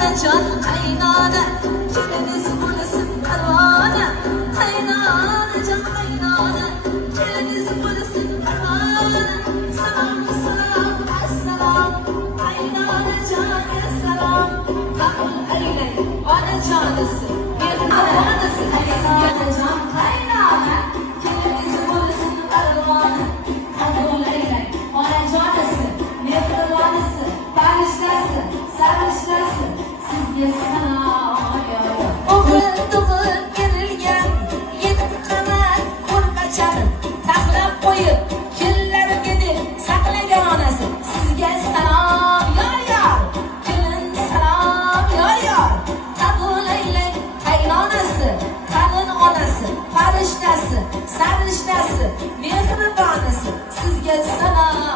can kaynana, keliniz bulasın pervane. Kaynana can kaynana, keliniz bulasın pervane. Selam selam esselam, kaynana can esselam. Kabul eyle ana canısı, bir anası kaynana can kaynana, keliniz bulasın pervane. Kabul eyle ana canısı, bir pervanesi, barışlasın, sarışlasın. Sizge sanayım. Oğul gerilgen, yetti kanat kol kaçarım. Taklap koyup, killeri gidip saklagan onası. Sizge salam yar yar, kilin salam yar yar. Kabul eyle kaynonası, kalın onası, parıştası, sarıştası, mehribanısı. Sizge salam.